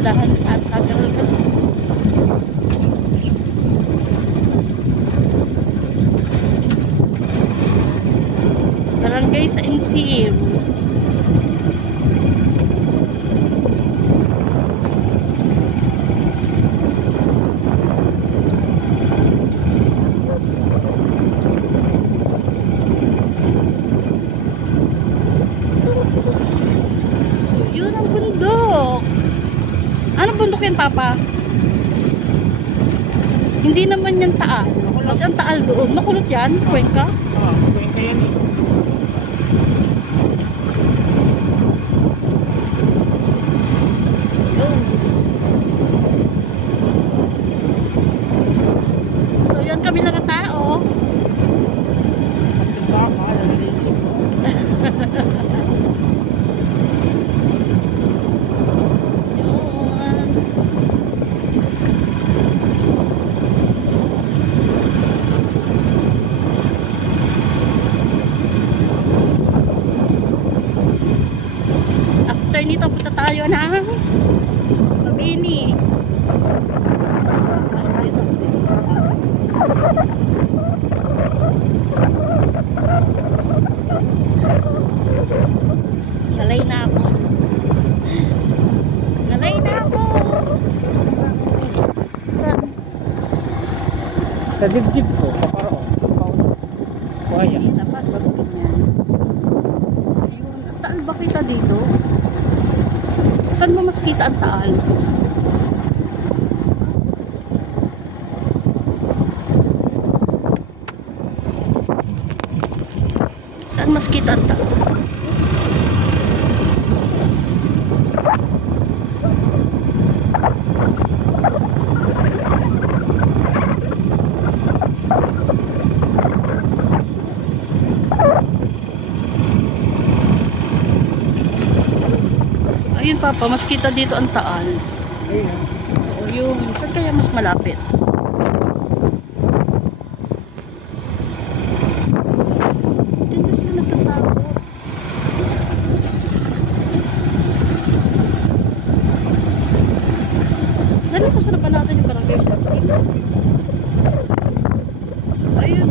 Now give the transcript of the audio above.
dahan at tagal-gal. Barangay sa NCM. Bundok yan, Papa? Hindi naman yan Taal. Kasi ang Taal doon. Makulot yan? Cuenca? Oo, Cuenca yan eh. So, yan kami lang ang tao. Nito punta tayo ng Mabini. Nalay na ako. Nalay na ako. Saan? Sa dibdib ko, paparoon. Buhaya. Hindi, dapat babagin yan. Ayun, Taal ba kita dito? Saan mo mas kita ang Taal? Saan mas kita ang Taal? Ayun, Papa, mas kita dito ang Taal. Ayun. Oo, yun. Saan kaya mas malapit? Hindi sila nagtatakot. Dali, pasara ba natin yung barangay sa Ayun,